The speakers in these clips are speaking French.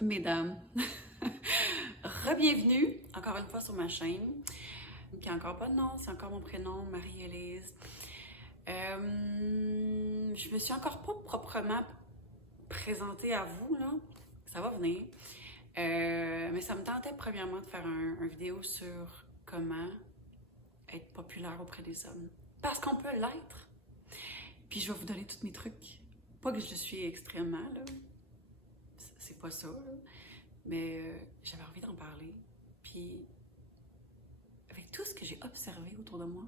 Mesdames, re-bienvenue encore une fois sur ma chaîne, qui n'a encore pas de nom, c'est encore mon prénom, Marie-Élise. Je me suis encore pas proprement présentée à vous, là, ça va venir. Mais ça me tentait premièrement de faire un vidéo sur comment être populaire auprès des hommes. Parce qu'on peut l'être. Puis je vais vous donner tous mes trucs. Pas que je le suis extrêmement, là. C'est pas ça, là. Mais j'avais envie d'en parler. Puis, avec tout ce que j'ai observé autour de moi,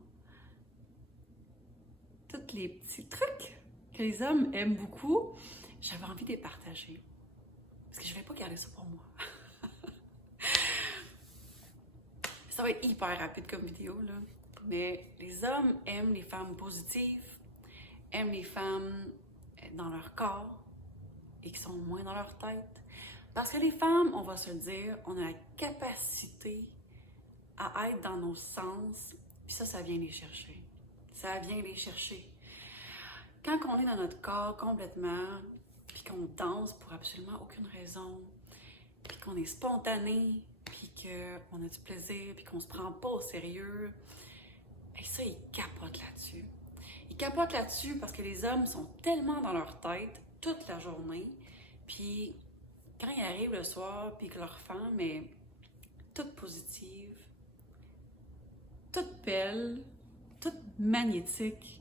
tous les petits trucs que les hommes aiment beaucoup, j'avais envie de les partager. Parce que je ne vais pas garder ça pour moi. Ça va être hyper rapide comme vidéo, là. Mais les hommes aiment les femmes positives, aiment les femmes dans leur corps et qui sont moins dans leur tête. Parce que les femmes, on va se le dire, on a la capacité à être dans nos sens, puis ça vient les chercher. Ça vient les chercher. Quand on est dans notre corps complètement, puis qu'on danse pour absolument aucune raison, puis qu'on est spontané, puis qu'on a du plaisir, puis qu'on se prend pas au sérieux, et ça, ils capotent là-dessus. Ils capotent là-dessus parce que les hommes sont tellement dans leur tête toute la journée, puis quand ils arrivent le soir, puis que leur femme est toute positive, toute belle, toute magnétique,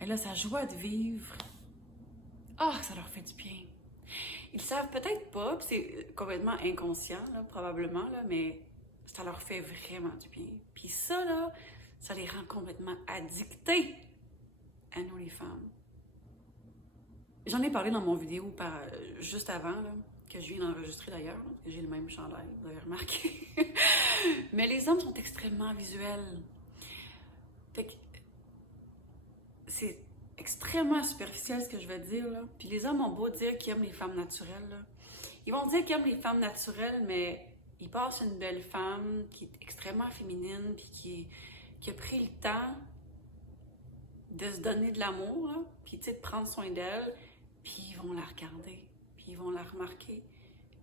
et là, sa joie de vivre, ça leur fait du bien. Ils savent peut-être pas, puis c'est complètement inconscient, là, probablement, là, mais ça leur fait vraiment du bien. Puis ça, là, ça les rend complètement addictés à nous, les femmes. J'en ai parlé dans mon vidéo juste avant, là, que je viens d'enregistrer d'ailleurs, parce que j'ai le même chandail, vous avez remarqué. Mais les hommes sont extrêmement visuels. Fait que c'est extrêmement superficiel ce que je vais dire, là. Puis les hommes ont beau dire qu'ils aiment les femmes naturelles, là. Ils vont dire qu'ils aiment les femmes naturelles, mais ils passent une belle femme qui est extrêmement féminine, puis qui a pris le temps de se donner de l'amour, là, puis tu sais, de prendre soin d'elle, puis ils vont la regarder, puis ils vont la remarquer,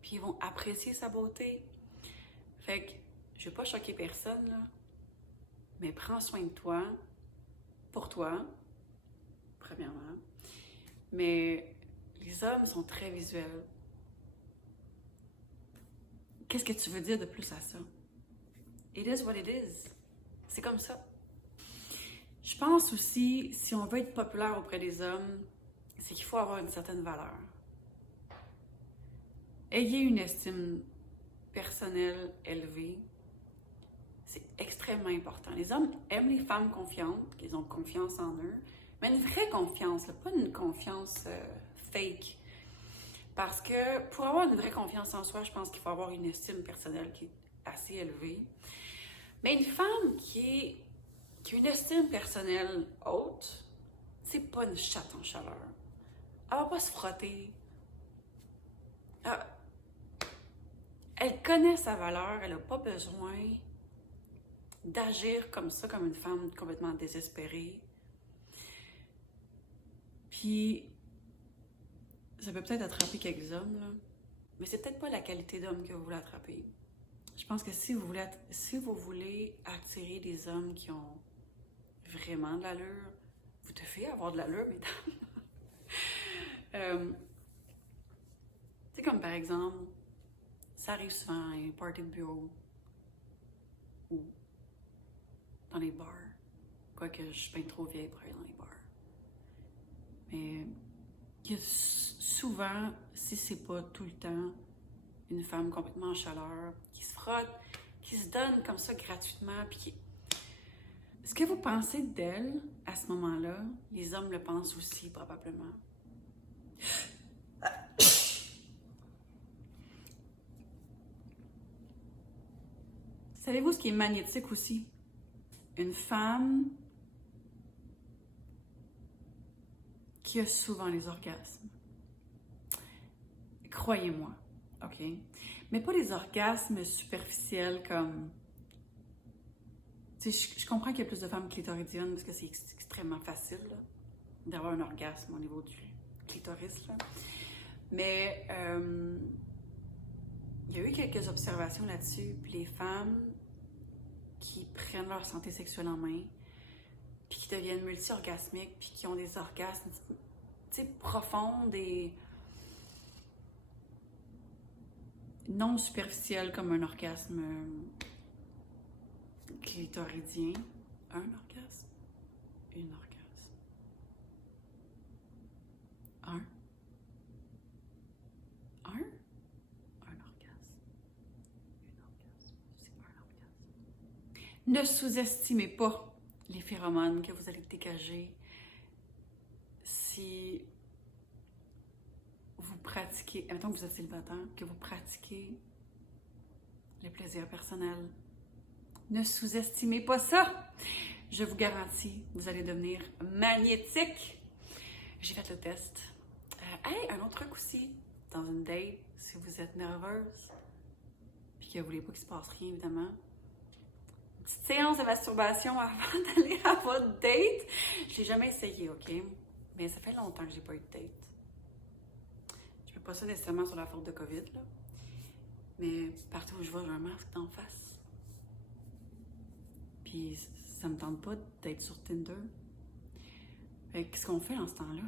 puis ils vont apprécier sa beauté. Fait que je vais pas choquer personne, là, mais prends soin de toi, pour toi, premièrement. Mais les hommes sont très visuels. Qu'est-ce que tu veux dire de plus à ça? It is what it is. C'est comme ça. Je pense aussi, si on veut être populaire auprès des hommes, c'est qu'il faut avoir une certaine valeur. Ayez une estime personnelle élevée. C'est extrêmement important. Les hommes aiment les femmes confiantes, qu'ils ont confiance en eux, mais une vraie confiance, là, pas une confiance fake. Parce que pour avoir une vraie confiance en soi, je pense qu'il faut avoir une estime personnelle qui est assez élevée. Mais une femme qui a une estime personnelle haute, c'est pas une chatte en chaleur. Elle va pas se frotter. Elle connaît sa valeur, elle n'a pas besoin d'agir comme ça, comme une femme complètement désespérée. Puis, ça peut peut-être attraper quelques hommes, là. Mais c'est peut-être pas la qualité d'homme que vous voulez attraper. Je pense que si vous voulez attirer des hommes qui ont vraiment de l'allure, vous devez avoir de l'allure, mesdames. Tu sais, comme par exemple, ça arrive souvent à un party de bureau ou dans les bars. Quoique je suis bien trop vieille pour aller dans les bars. Mais il y a souvent, si c'est pas tout le temps, une femme complètement en chaleur, qui se frotte, qui se donne comme ça gratuitement, puis ce que vous pensez d'elle à ce moment-là, les hommes le pensent aussi probablement. Savez-vous ce qui est magnétique aussi? Une femme qui a souvent les orgasmes. Croyez-moi, OK? Mais pas les orgasmes superficiels comme... Tu sais, je comprends qu'il y a plus de femmes clitoridiennes parce que c'est extrêmement facile là, d'avoir un orgasme au niveau du clitoris, là. Mais il y a eu quelques observations là-dessus. Puis les femmes qui prennent leur santé sexuelle en main, puis qui deviennent multi-orgasmiques, puis qui ont des orgasmes, tu sais, profonds et non superficiels comme un orgasme clitoridien. Un orgasme? Une orgasme. Un? Un? Un orgasme. Une orgasme. C'est un orgasme. Ne sous-estimez pas les phéromones que vous allez dégager si vous pratiquez, mettons que vous êtes célibataire, que vous pratiquez le plaisir personnel. Ne sous-estimez pas ça! Je vous garantis, vous allez devenir magnétique! J'ai fait le test. Hey, un autre truc aussi, dans une date, si vous êtes nerveuse, puis que vous voulez pas qu'il se passe rien, évidemment, une petite séance de masturbation avant d'aller à votre date. Je l'ai jamais essayé, OK? Mais ça fait longtemps que j'ai pas eu de date. Je fais pas ça nécessairement sur la faute de COVID, là. Mais partout où je vais, j'ai un masque d'en face. Puis ça me tente pas d'être sur Tinder. Fait que qu'est-ce qu'on fait en ce temps-là?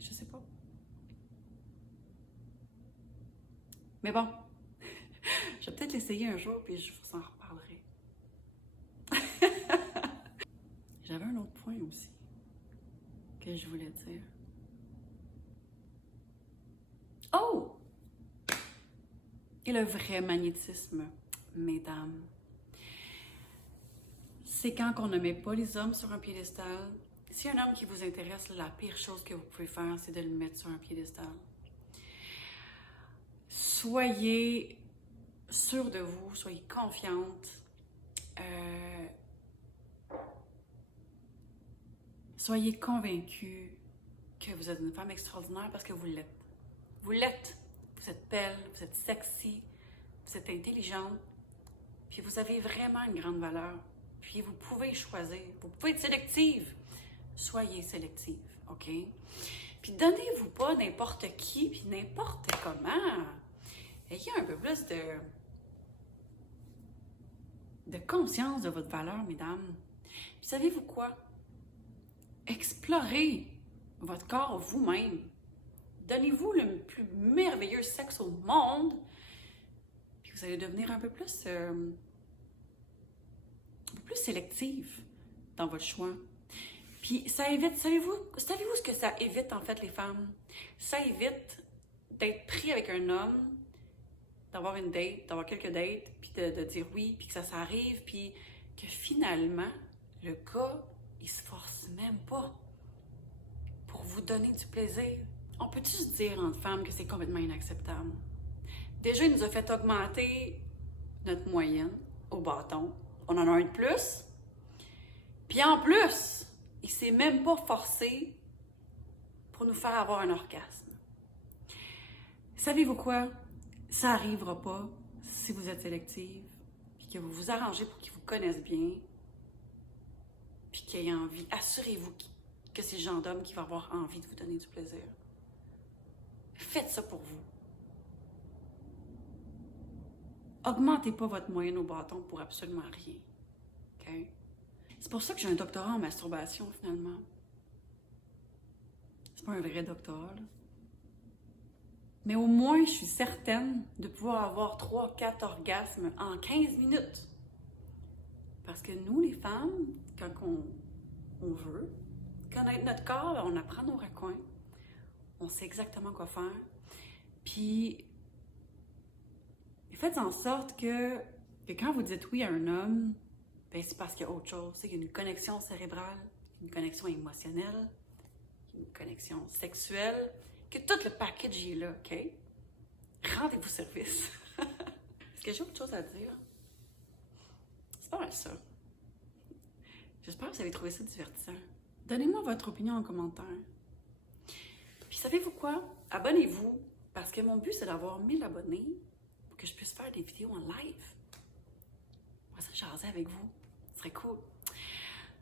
Je sais pas. Mais bon, je vais peut-être l'essayer un jour, puis je vous en reparlerai. J'avais un autre point aussi que je voulais dire. Oh! Et le vrai magnétisme, mesdames, c'est quand on ne met pas les hommes sur un piédestal. Si un homme qui vous intéresse, la pire chose que vous pouvez faire, c'est de le mettre sur un piédestal. Soyez sûre de vous, soyez confiante. Soyez convaincue que vous êtes une femme extraordinaire parce que vous l'êtes. Vous l'êtes. Vous êtes belle, vous êtes sexy, vous êtes intelligente, puis vous avez vraiment une grande valeur. Puis vous pouvez choisir, vous pouvez être sélective. Soyez sélective, OK? Puis donnez-vous pas n'importe qui, puis n'importe comment. Ayez un peu plus de conscience de votre valeur, mesdames. Puis savez-vous quoi? Explorez votre corps vous-même. Donnez-vous le plus merveilleux sexe au monde, puis vous allez devenir un peu plus sélective dans votre choix. Puis ça évite, savez-vous ce que ça évite en fait les femmes? Ça évite d'être pris avec un homme, d'avoir une date, d'avoir quelques dates, puis de dire oui, puis que ça s'arrive, puis que finalement, le gars, il se force même pas pour vous donner du plaisir. On peut-tu se dire entre femmes que c'est complètement inacceptable? Déjà, il nous a fait augmenter notre moyenne au bâton. On en a un de plus. Puis en plus, il s'est même pas forcé pour nous faire avoir un orgasme. Savez-vous quoi? Ça n'arrivera pas si vous êtes sélective, puis que vous vous arrangez pour qu'ils vous connaissent bien, puis qu'ils aient envie. Assurez-vous que c'est le genre d'homme qui va avoir envie de vous donner du plaisir. Faites ça pour vous. Augmentez pas votre moyenne au bâton pour absolument rien. OK? C'est pour ça que j'ai un doctorat en masturbation, finalement. C'est pas un vrai doctorat, là. Mais au moins, je suis certaine de pouvoir avoir 3-4 orgasmes en 15 minutes. Parce que nous, les femmes, quand on veut connaître notre corps, on apprend nos raccoins. On sait exactement quoi faire. Puis, faites en sorte que quand vous dites oui à un homme, ben c'est parce qu'il y a autre chose. Il y a une connexion cérébrale, une connexion émotionnelle, une connexion sexuelle, que tout le package est là, OK? Rendez-vous service. Est-ce que j'ai autre chose à dire? C'est pas mal ça. J'espère que vous avez trouvé ça divertissant. Donnez-moi votre opinion en commentaire. Puis savez-vous quoi? Abonnez-vous, parce que mon but, c'est d'avoir 1000 abonnés pour que je puisse faire des vidéos en live. Moi, ça, jaser avec vous. Ce serait cool.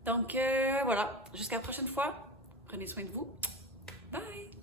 Donc, voilà. Jusqu'à la prochaine fois. Prenez soin de vous. Bye!